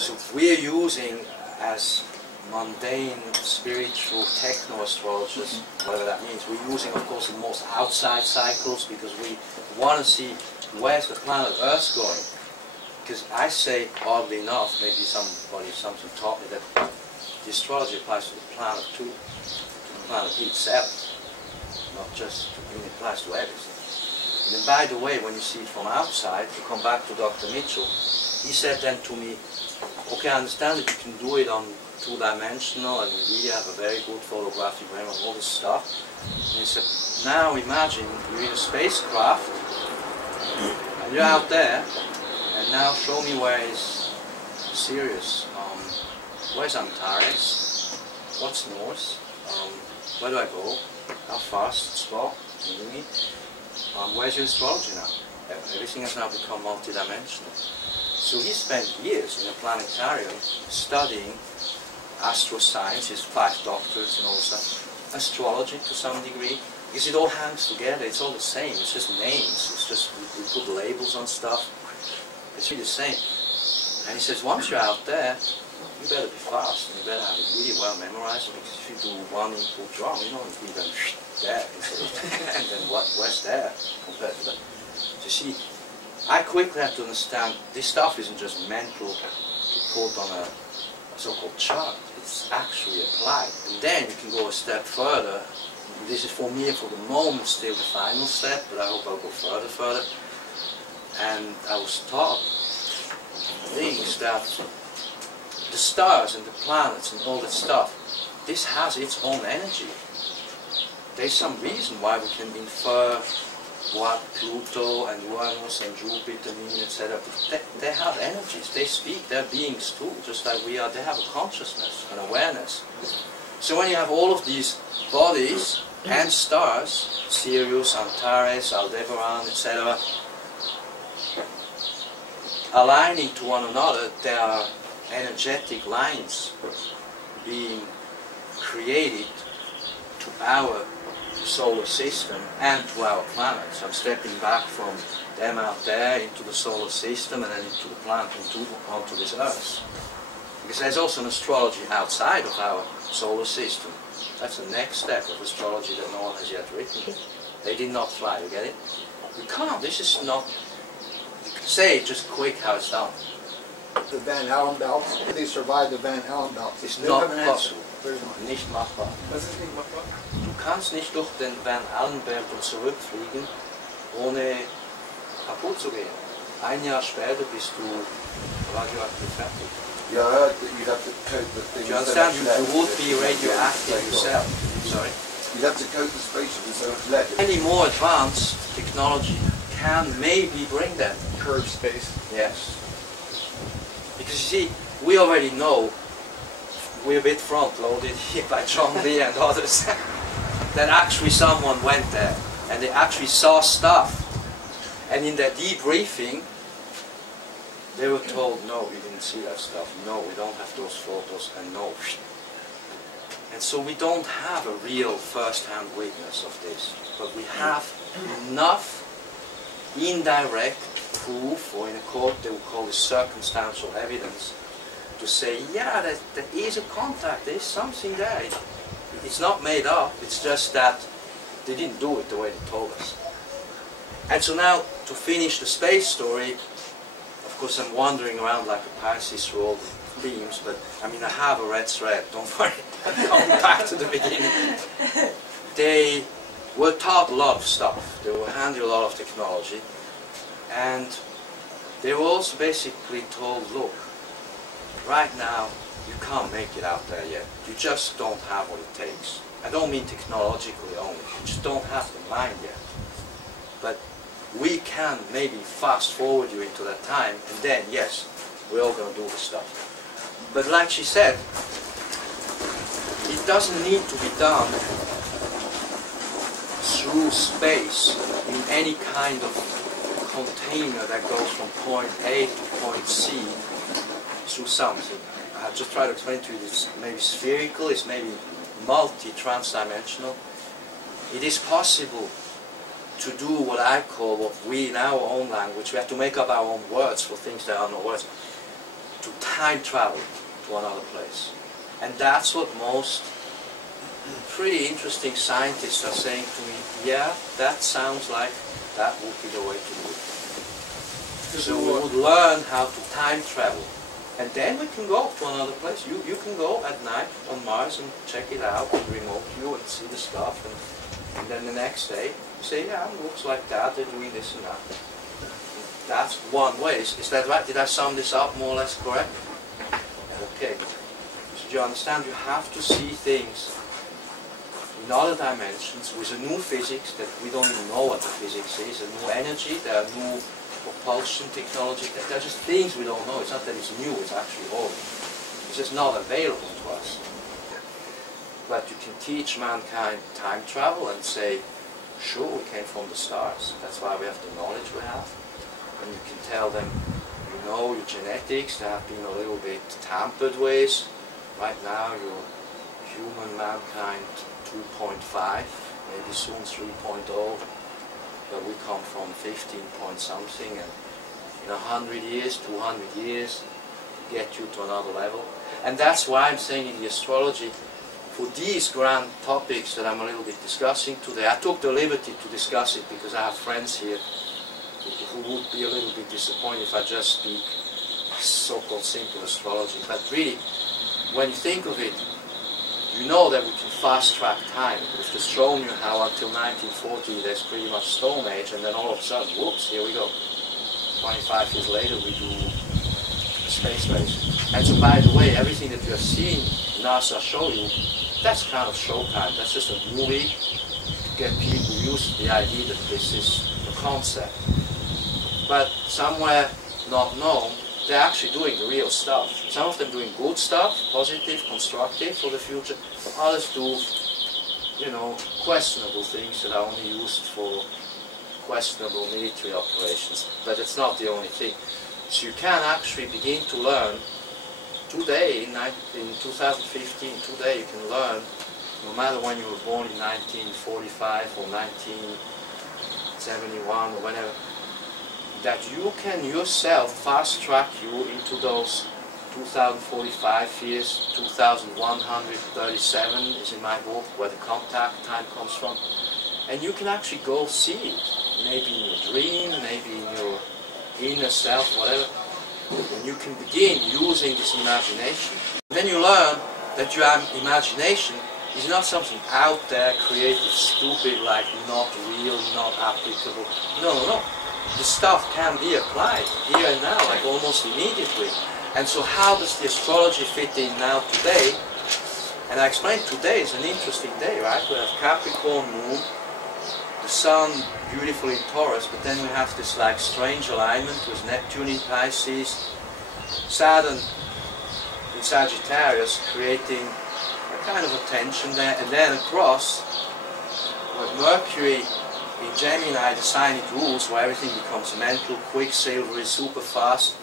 So we're using, as mundane, spiritual, techno-astrologers, whatever that means, we're using, of course, the most outside cycles because we want to see where's the planet Earth going. Because I say, oddly enough, maybe somebody taught me that the astrology applies to the planet too, to the planet itself, not just, it applies to everything. And then, by the way, when you see it from outside, to come back to Dr. Mitchell, he said then to me, okay, I understand that you can do it on two-dimensional and you really have a very good photographic memory and all this stuff. And he said, now imagine you're in a spacecraft and you're out there, and now show me where is Sirius, where's Antares, what's north, where do I go, how fast, spot, where's your astrology now? Everything has now become multidimensional. So he spent years in a planetarium studying astroscience, his 5 doctorates and all this stuff, astrology to some degree, because it all hangs together, it's all the same, it's just names, it's just, we put labels on stuff, it's really the same. And he says, once you're out there, you better be fast, and you better have it really well memorized, because if you do one input wrong, you know, it'll be then there, and then where's there compared to that. So you see, I quickly had to understand, this stuff isn't just mental to put on a so-called chart, it's actually applied. And then you can go a step further. This is for me and for the moment still the final step, but I hope I'll go further. And I was taught things that the stars and the planets and all that stuff, this has its own energy. There's some reason why we can infer what Pluto and Uranus and Jupiter mean, etc. They have energies, they speak, they're beings too, just like we are. They have a consciousness, an awareness. So when you have all of these bodies and stars, Sirius, Antares, Aldebaran, etc., aligning to one another, there are energetic lines being created to our solar system and to our planet. So I'm stepping back from them out there into the solar system and then into the planet, onto this Earth. Because there's also an astrology outside of our solar system. That's the next step of astrology that no one has yet written. They did not fly, you get it? You can't, this is not, you can say just quick how it's done. The Van Allen belt, they survived the Van Allen belt. It's not possible. Nicht machbar. Was ist nicht machbar? Du kannst nicht durch den Van Allen Belt und zurückfliegen, ohne kaputt zu gehen. Ein Jahr später bist du radioaktiv fertig. Yeah, I heard that you'd have to coat the thing. Do you understand? You would be radioactive yourself. Sorry? You'd have to coat the spaceship with so much lead. Any more advanced technology can maybe bring them. Curved space. Yes. Because you see, we already know, we're a bit front-loaded here by John Lee and others, that actually someone went there and they actually saw stuff. And in their debriefing, they were told, no, we didn't see that stuff, no, we don't have those photos, and no. And so we don't have a real first-hand witness of this, but we have enough indirect proof, or in a court they would call this circumstantial evidence, to say, yeah, there is a contact, there is something there. It's not made up, it's just that they didn't do it the way they told us. And so now, to finish the space story, of course I'm wandering around like a Pisces through all the themes, but I mean I have a red thread, don't worry, I'm coming back to the beginning. They were taught a lot of stuff, they were handed a lot of technology, and they were also basically told, look, right now you can't make it out there yet, you just don't have what it takes. I don't mean technologically only, you just don't have the mind yet. But we can maybe fast forward you into that time, and then yes, we're all going to do this stuff. But like she said, it doesn't need to be done through space in any kind of container that goes from point A to point C through something. I'll just try to explain to you, it's maybe spherical, it's maybe multi-transdimensional. It is possible to do what I call, what we in our own language, we have to make up our own words for things that are no words. to time travel to another place. And that's what most pretty interesting scientists are saying to me, yeah, that sounds like that would be the way to do it. So we would learn how to time travel. And then we can go to another place. You can go at night on Mars and check it out and remote view and see the stuff. And then the next day, you say, yeah, it looks like that, they're doing this and that. That's one way. Is that right? Did I sum this up more or less correct? Okay. So do you understand? You have to see things in other dimensions with a new physics that we don't even know what the physics is, a new energy, there are new propulsion technology, there are just things we don't know. It's not that it's new, it's actually old. It's just not available to us. But you can teach mankind time travel and say, sure, we came from the stars. That's why we have the knowledge we have. And you can tell them, you know, your genetics, they have been a little bit tampered with. Right now, your human mankind 2.5, maybe soon 3.0. But we come from 15 point something, and in 100 years, 200 years, get you to another level. And that's why I'm saying in the astrology, for these grand topics that I'm a little bit discussing today, I took the liberty to discuss it because I have friends here who would be a little bit disappointed if I just speak so-called simple astrology. But really, when you think of it, you know that we can fast-track time. We've just shown you how until 1940 there's pretty much Stone Age, and then all of a sudden, whoops, here we go. 25 years later we do a space race. And so by the way, everything that you have seen NASA show you, that's kind of showtime. That's just a movie to get people used to the idea that this is a concept. But somewhere not known, they're actually doing the real stuff. Some of them doing good stuff, positive, constructive for the future. Others do, you know, questionable things that are only used for questionable military operations. But it's not the only thing. So you can actually begin to learn today, in 2015, today you can learn, no matter when you were born in 1945 or 1971 or whenever, that you can yourself fast-track you into those 2045 years, 2137 is in my book, where the contact time comes from. And you can actually go see it, maybe in your dream, maybe in your inner self, whatever. And you can begin using this imagination. Then you learn that your imagination is not something out there, creative, stupid, like not real, not applicable. No, no, no. The stuff can be applied here and now, like almost immediately. And so how does the astrology fit in now today? And I explained today is an interesting day, right? We have Capricorn moon, the sun beautiful in Taurus, but then we have this like strange alignment with Neptune in Pisces, Saturn in Sagittarius, creating a kind of a tension there, and then across with Mercury in Gemini, the sign it rules, where everything becomes mental, quicksilvery, super fast,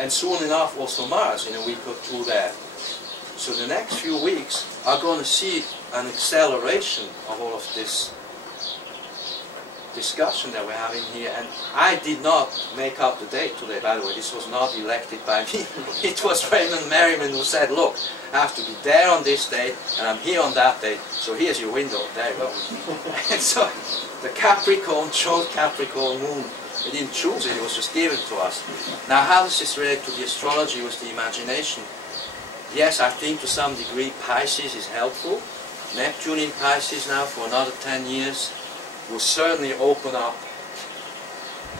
and soon enough also Mars in a week or two there. So the next few weeks are going to see an acceleration of all of this discussion that we're having here. And I did not make up the date today, by the way. This was not elected by me. It was Raymond Merriman who said, look, I have to be there on this date, and I'm here on that date, so here's your window. There you go. And so the Capricorn chose Capricorn moon. We didn't choose it, it was just given to us. Now how does this relate to the astrology with the imagination? Yes, I think to some degree Pisces is helpful. Neptune in Pisces now for another 10 years will certainly open up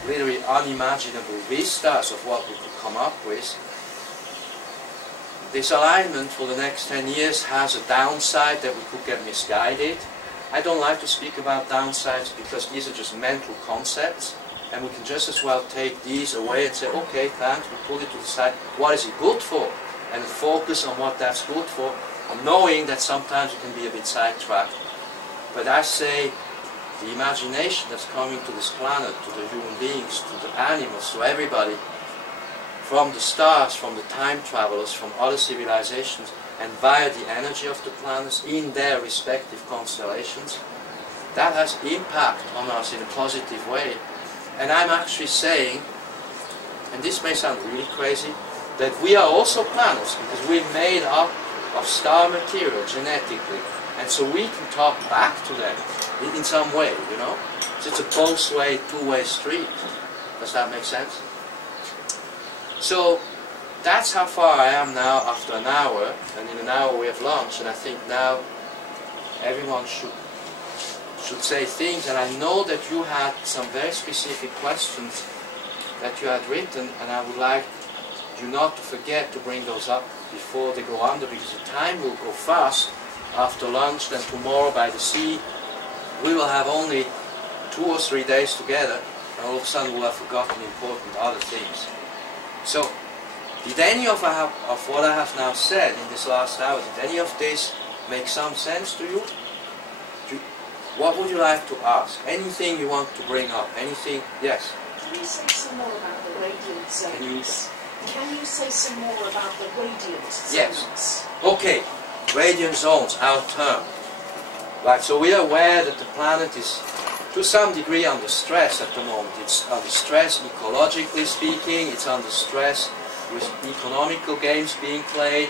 literally unimaginable vistas of what we could come up with. This alignment for the next 10 years has a downside that we could get misguided. I don't like to speak about downsides because these are just mental concepts, and we can just as well take these away and say, okay, thanks, we put it to the side. What is it good for? And focus on what that's good for, and knowing that sometimes it can be a bit sidetracked. But I say the imagination that's coming to this planet, to the human beings, to the animals, to everybody, from the stars, from the time travelers, from other civilizations, and via the energy of the planets in their respective constellations, that has impact on us in a positive way. And I'm actually saying, and this may sound really crazy, that we are also planets because we're made up of star material genetically, and so we can talk back to them in some way, you know. So it's a both-way, two-way street. Does that make sense? So that's how far I am now after an hour, and in an hour we have lunch, and I think now everyone should say things, and I know that you had some very specific questions that you had written, and I would like you not to forget to bring those up before they go under, because the time will go fast after lunch. Then tomorrow by the sea we will have only 2 or 3 days together, and all of a sudden we'll have forgotten important other things. So did any of what I have now said in this last hour, did any of this make some sense to you? What would you like to ask? Anything you want to bring up? Anything? Yes? Can you say some more about the radiant zones? Can you say some more about the radiant zones? Yes. Okay. Radiant zones, our term. Right, so we are aware that the planet is to some degree under stress at the moment. It's under stress ecologically speaking, it's under stress with economical games being played.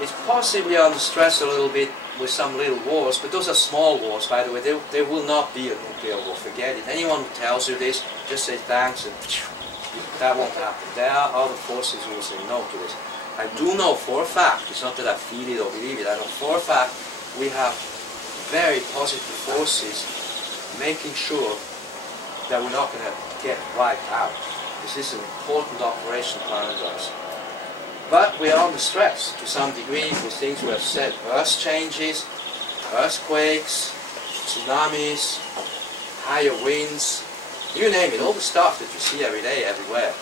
It's possibly under stress a little bit with some little wars, but those are small wars, by the way. There will not be a nuclear war, forget it. Anyone who tells you this, just say thanks and that won't happen. There are other forces who will say no to this. I do know for a fact, it's not that I feel it or believe it, I know for a fact we have very positive forces making sure that we're not going to get wiped out. This is an important operation planet Earth. But we are under stress to some degree with things we have said. Earth changes, earthquakes, tsunamis, higher winds, you name it, all the stuff that you see every day, everywhere.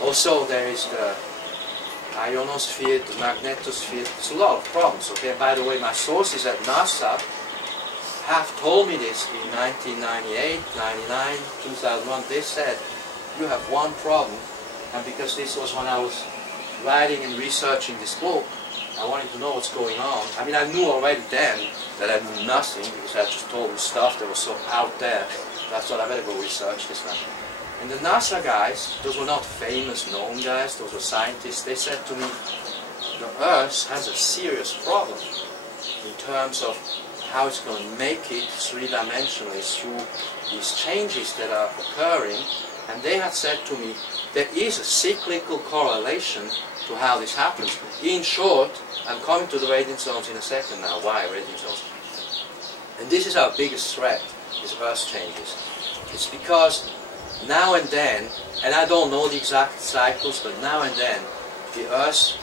Also there is the ionosphere, the magnetosphere. There's a lot of problems, okay? By the way, my sources at NASA have told me this in 1998, 99, 2001. They said, you have one problem, and because this was when I was writing and researching this book, I wanted to know what's going on. I mean, I knew already then that I knew nothing, because I just told me stuff that was so out there. That's what I better go research this now. And the NASA guys, those were not famous, known guys, those were scientists, they said to me, the Earth has a serious problem in terms of how it's going to make it three-dimensionally through these changes that are occurring. And they had said to me, there is a cyclical correlation to how this happens. In short, I'm coming to the radiant zones in a second now. Why radiant zones? And this is our biggest threat, is Earth changes. It's because now and then, and I don't know the exact cycles, but now and then, the Earth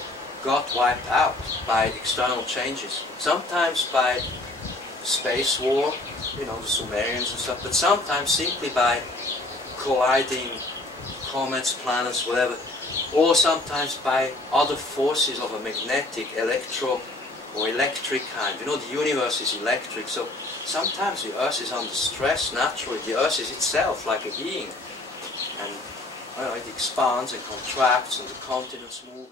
got wiped out by external changes. Sometimes by space war, you know, the Sumerians and stuff, but sometimes simply by colliding comets, planets, whatever, or sometimes by other forces of a magnetic, electro or electric kind. You know, the universe is electric, so sometimes the Earth is under stress naturally. The Earth is itself like a being, and it expands and contracts, and the continents move.